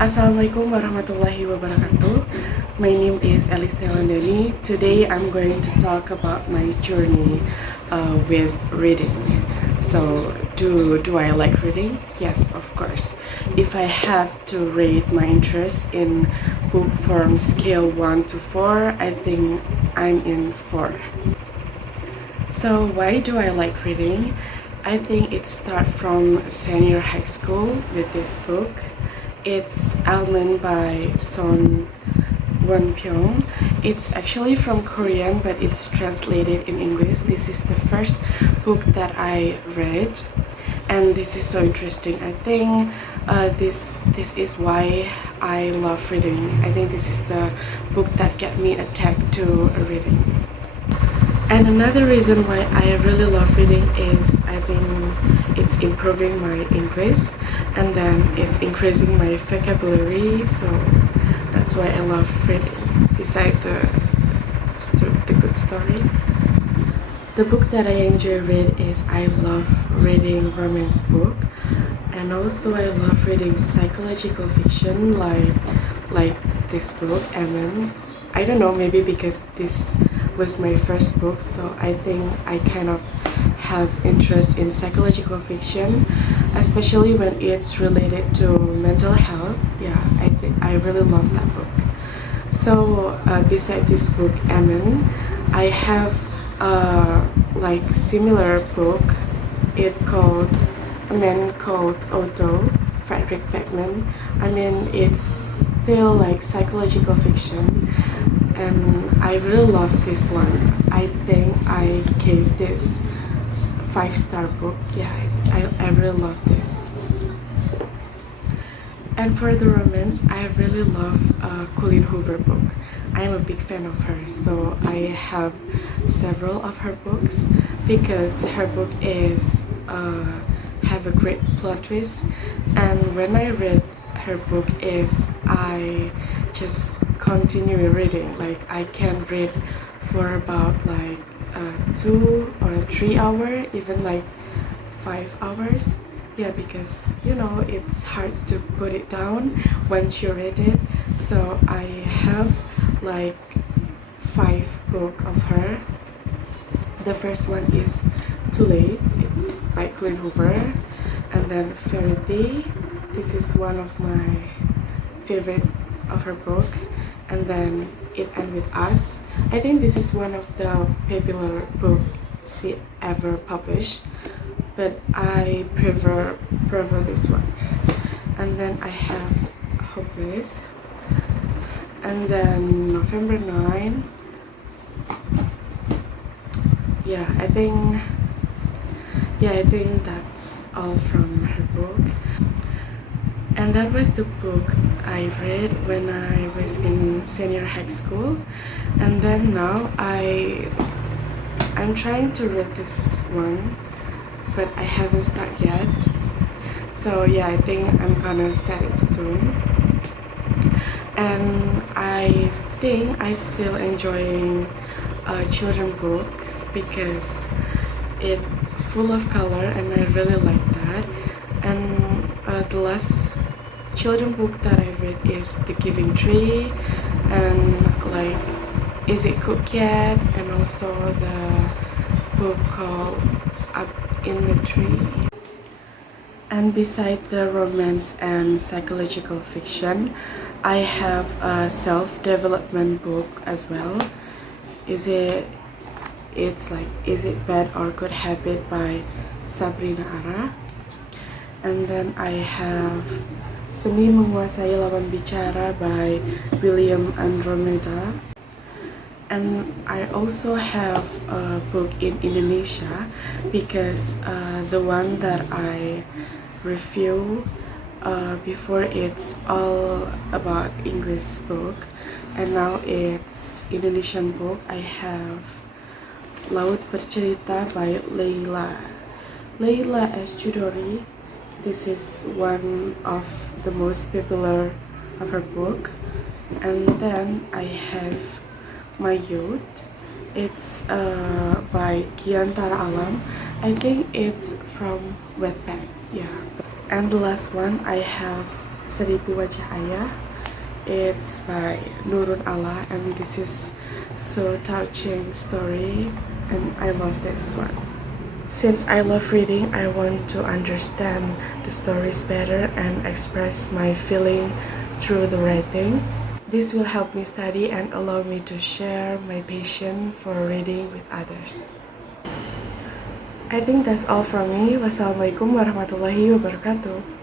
Assalamualaikum warahmatullahi wabarakatuh. My name is Elysta Yolandani. Today I'm going to talk about my journey with reading. So, do I like reading? Yes, of course. If I have to rate my interest in book from scale 1 to 4, I think I'm in 4. So why do I like reading? I think it starts from senior high school with this book. It's Almond by Son Wonpyong. It's actually from Korean, but it's translated in English. This is the first book that I read, and this is so interesting. I think this is why I love reading. I think this is the book that got me attacked to reading. And another reason why I really love reading is I think it's improving my English, and then it's increasing my vocabulary, so that's why I love reading, beside the good story. The book that I enjoy read is I love reading romance book, and also I love reading psychological fiction like this book. And then I don't know, maybe because this was my first book, so I think I kind of have interest in psychological fiction, especially when it's related to mental health. Yeah, I think I really love that book. So beside this book, Amen, I have like similar book. It called a man called Otto, Frederick Beckman. I mean, it's still like psychological fiction, and I really love this one. I think I gave this 5-star book. Yeah, I really love this. And for the romance, I really love Colleen Hoover book. I'm a big fan of her, so I have several of her books because her book is have a great plot twist. And when I read her book, I just continue reading. Like I can read for about like 2 or 3 hours, even like 5 hours. Yeah, because it's hard to put it down once you read it. So I have like 5 book of her. The first one is Too Late. It's by Colleen Hoover. And then Fairy Day. This is one of my favorite of her book. And then It End With Us. I think this is one of the popular book she ever published, but I prefer this one. And then I have Hopeless. And then November 9. I think that's all from her book. And that was the book I read when I was in senior high school. And then now I'm trying to read this one, but I haven't started yet. So I think I'm gonna start it soon. And I think I still enjoying children books because it full of color, and I really like that. And the last children book that I read is The Giving Tree, and like Is It Cooked Yet, and also the book called Up in the Tree. And beside the romance and psychological fiction, I have a self-development book as well. Is It Bad or Good Habit by Sabrina Ara. And then I have Seni Menguasai Lawan Bicara by William Andromeda. And I also have a book in Indonesia because the one that I review before, it's all about English book, and now it's Indonesian book. I have Laut Bercerita by Leila S. Chudori. This is one of the most popular of her book. And then I have My Youth. It's by Giantara Alam. I think it's from Wattpad. And the last one I have Seribu Wajah Ayah. It's by Nurun Allah, and this is so touching story, and I love this one. Since I love reading, I want to understand the stories better and express my feeling through the writing. This will help me study and allow me to share my passion for reading with others. I think that's all from me. Wassalamualaikum warahmatullahi wabarakatuh.